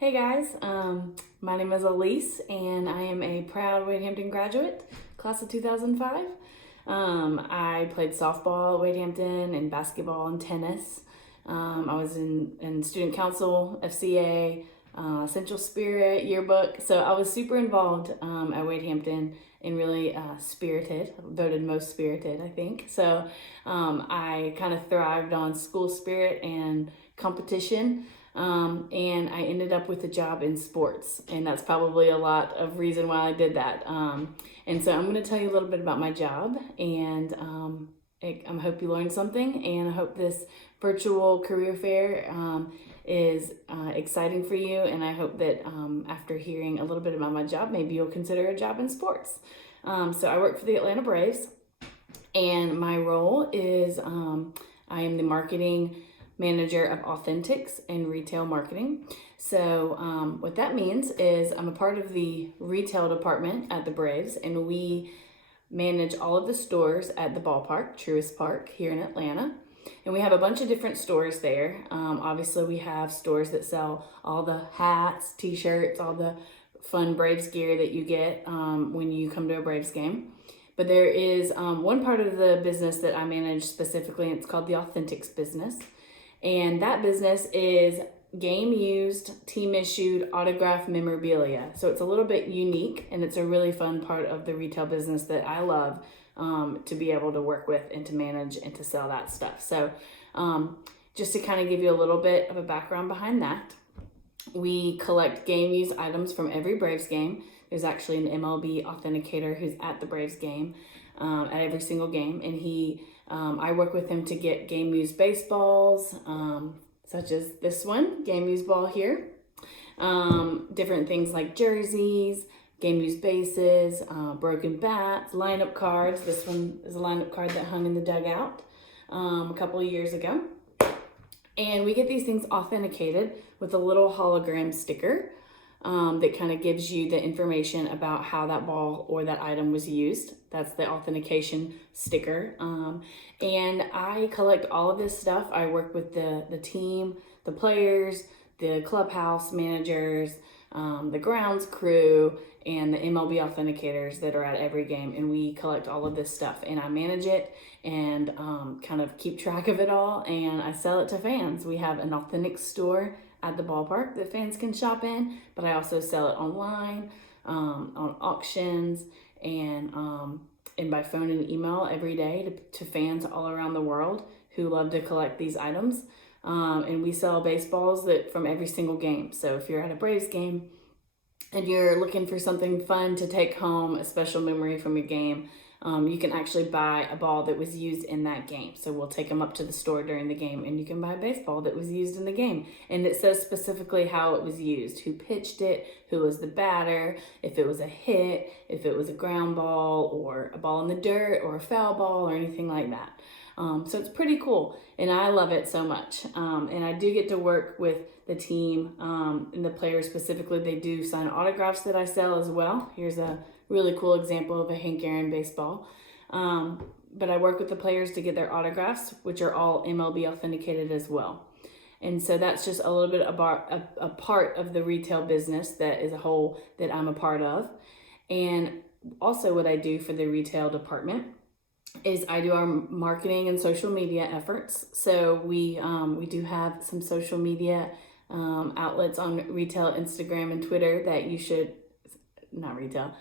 Hey guys, my name is Elise and I am a proud Wade Hampton graduate, class of 2005. I played softball at Wade Hampton and basketball and tennis. I was in student council, FCA, Central Spirit, yearbook. So I was super involved at Wade Hampton and really spirited, voted most spirited, I think. So I kind of thrived on school spirit and competition. And I ended up with a job in sports, and that's probably a lot of reason why I did that. And so I'm going to tell you a little bit about my job, and I hope you learned something, and I hope this virtual career fair is exciting for you, and I hope that after hearing a little bit about my job, maybe you'll consider a job in sports. So I work for the Atlanta Braves, and my role is I am the marketing manager of Authentics and retail marketing. So what that means is I'm a part of the retail department at the Braves, and we manage all of the stores at the ballpark, Truist Park here in Atlanta. And we have a bunch of different stores there. Obviously we have stores that sell all the hats, t-shirts, all the fun Braves gear that you get when you come to a Braves game. But there is one part of the business that I manage specifically, and it's called the Authentics business. And that business is game used, team issued, autographed memorabilia. So it's a little bit unique, and it's a really fun part of the retail business that I love to be able to work with and to manage and to sell that stuff. So just to kind of give you a little bit of a background behind that, we collect game used items from every Braves game. There's actually an MLB authenticator who's at the Braves game, at every single game, and I work with him to get game used baseballs, such as this one, game used ball here. Different things like jerseys, game used bases, broken bats, lineup cards. This one is a lineup card that hung in the dugout a couple of years ago. And we get these things authenticated with a little hologram sticker that kind of gives you the information about how that ball or that item was used. That's the authentication sticker. And I collect all of this stuff. I work with the team, the players, the clubhouse managers, the grounds crew, and the MLB authenticators that are at every game. And we collect all of this stuff, and I manage it and kind of keep track of it all. And I sell it to fans. We have an authentic store at the ballpark that fans can shop in, but I also sell it online, on auctions, and by phone and email every day to fans all around the world who love to collect these items. And we sell baseballs from every single game. So if you're at a Braves game and you're looking for something fun to take home, a special memory from your game, you can actually buy a ball that was used in that game. So we'll take them up to the store during the game, and you can buy a baseball that was used in the game. And it says specifically how it was used, who pitched it, who was the batter, if it was a hit, if it was a ground ball or a ball in the dirt or a foul ball or anything like that. So it's pretty cool, and I love it so much. And I do get to work with the team and the players specifically. They do sign autographs that I sell as well. Here's a really cool example of a Hank Aaron baseball. But I work with the players to get their autographs, which are all MLB authenticated as well. And so that's just a little bit about a part of the retail business that is a whole that I'm a part of. And also what I do for the retail department is I do our marketing and social media efforts. So we do have some social media outlets on retail, Instagram, and Twitter that you should, not retail,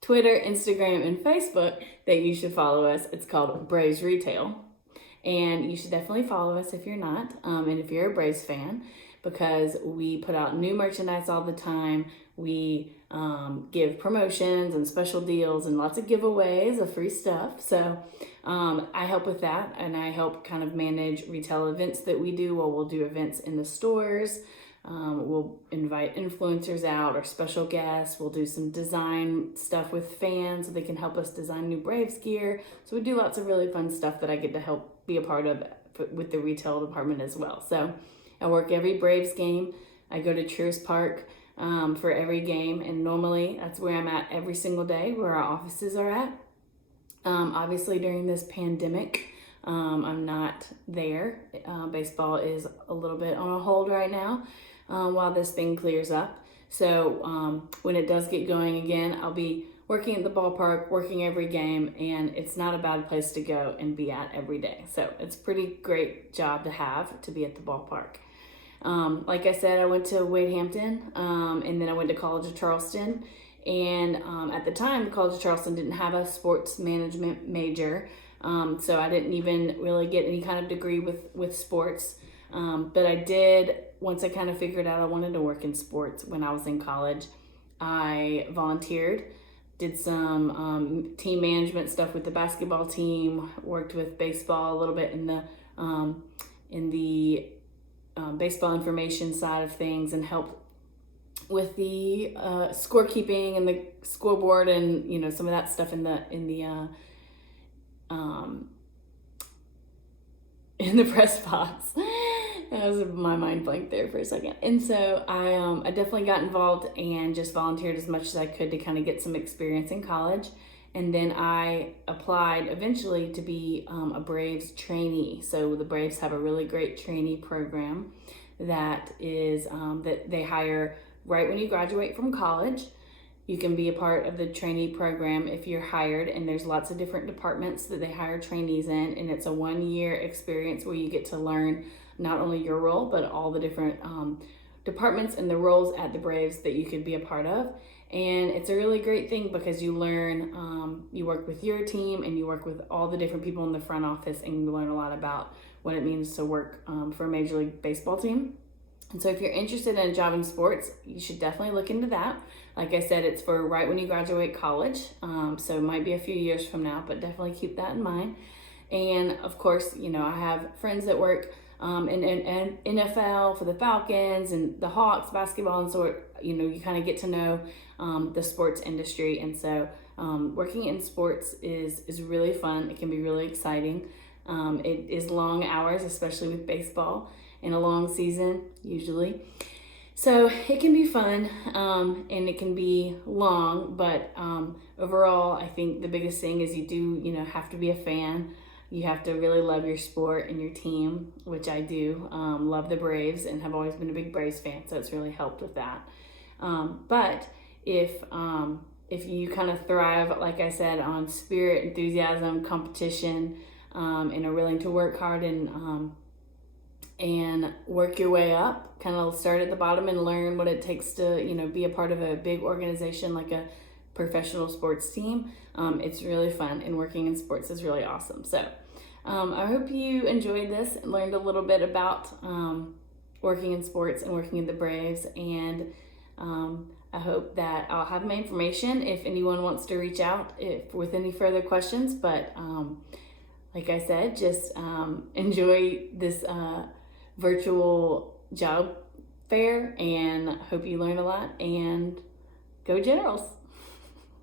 Twitter, Instagram, and Facebook that you should follow us. It's called Braves Retail. And you should definitely follow us if you're not, and if you're a Braves fan, because we put out new merchandise all the time. We give promotions and special deals and lots of giveaways of free stuff. So I help with that, and I help kind of manage retail events that we do. Well, we'll do events in the stores. We'll invite influencers out or special guests. We'll do some design stuff with fans so they can help us design new Braves gear. So we do lots of really fun stuff that I get to help be a part of with the retail department as well. So I work every Braves game. I go to Truist Park for every game, and normally that's where I'm at every single day, where our offices are at. Obviously during this pandemic, I'm not there. Baseball is a little bit on a hold right now. while this thing clears up. So when it does get going again, I'll be working at the ballpark, working every game, and it's not a bad place to go and be at every day. So it's a pretty great job to have, to be at the ballpark. Like I said, I went to Wade Hampton, and then I went to College of Charleston. And at the time, College of Charleston didn't have a sports management major, so I didn't even really get any kind of degree with sports. But I did, once I kind of figured out I wanted to work in sports when I was in college, I volunteered, did some team management stuff with the basketball team, worked with baseball a little bit in the baseball information side of things, and helped with the scorekeeping and the scoreboard and, you know, some of that stuff in the press box. That was my mind blank there for a second. And so I definitely got involved and just volunteered as much as I could to kind of get some experience in college. And then I applied eventually to be a Braves trainee. So the Braves have a really great trainee program that is that they hire right when you graduate from college. You can be a part of the trainee program if you're hired, and there's lots of different departments that they hire trainees in, and it's a 1-year experience where you get to learn not only your role, but all the different departments and the roles at the Braves that you could be a part of. And it's a really great thing because you learn, you work with your team and you work with all the different people in the front office, and you learn a lot about what it means to work for a Major League Baseball team. And so if you're interested in a job in sports, you should definitely look into that. Like I said, it's for right when you graduate college. So it might be a few years from now, but definitely keep that in mind. And of course, you know, I have friends that work in NFL for the Falcons and the Hawks basketball. And so, you know, you kind of get to know the sports industry. And so working in sports is really fun. It can be really exciting. It is long hours, especially with baseball, in a long season, usually. So it can be fun, and it can be long, but overall, I think the biggest thing is you do, you know, have to be a fan. You have to really love your sport and your team, which I do. Love the Braves and have always been a big Braves fan, so it's really helped with that. But if you kind of thrive, like I said, on spirit, enthusiasm, competition, and are willing to work hard and work your way up, kind of start at the bottom and learn what it takes to, you know, be a part of a big organization like a professional sports team. It's really fun, and working in sports is really awesome. So I hope you enjoyed this and learned a little bit about working in sports and working in the Braves. And I hope that I'll have my information if anyone wants to reach out with any further questions. But like I said, just enjoy this virtual job fair, and hope you learn a lot, and go Generals.